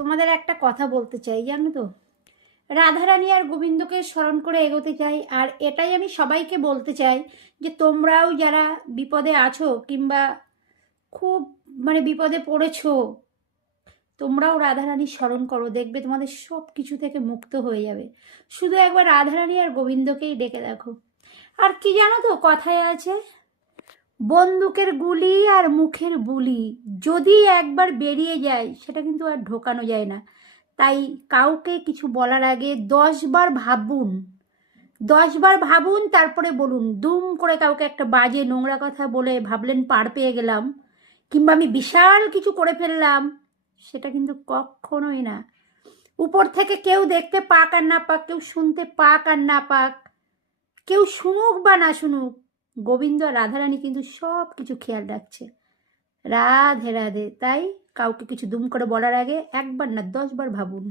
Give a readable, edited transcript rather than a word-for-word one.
তোমাদের একটা কথা বলতে চাই, জানো তো, রাধারানী আর গোবিন্দকে স্মরণ করে এগোতে চাই। আর এটাই আমি সবাইকে বলতে চাই যে তোমরাও যারা বিপদে আছো কিংবা খুব বিপদে পড়েছো, তোমরাও রাধারানীর স্মরণ করো, দেখবে তোমাদের সব কিছু থেকে মুক্ত হয়ে যাবে। শুধু একবার রাধারানী আর গোবিন্দকেই ডেকে দেখো। আর কি জানো তো, কথায় আছে, বন্দুকের গুলি আর মুখের বুলি যদি একবার বেরিয়ে যায় সেটা কিন্তু আর ঢোকানো যায় না। তাই কাউকে কিছু বলার আগে 10 বার ভাবুন, 10 বার ভাবুন, তারপরে বলুন। দুম করে কাউকে একটা বাজে নোংরা কথা বলে ভাবলেন পার পেয়ে গেলাম কিংবা আমি বিশাল কিছু করে ফেললাম, সেটা কিন্তু কখনোই না। উপর থেকে কেউ দেখতে পাক আর না পাক, কেউ শুনতে পাক আর না পাক, কেউ শুনুক বা না শুনুক, গোবিন্দ আর রাধারানী কিন্তু সব কিছু খেয়াল রাখছে। রাধে রাধে। তাই কাউকে কিছু দুম করে বলার আগে একবার না 10 বার ভাবুন।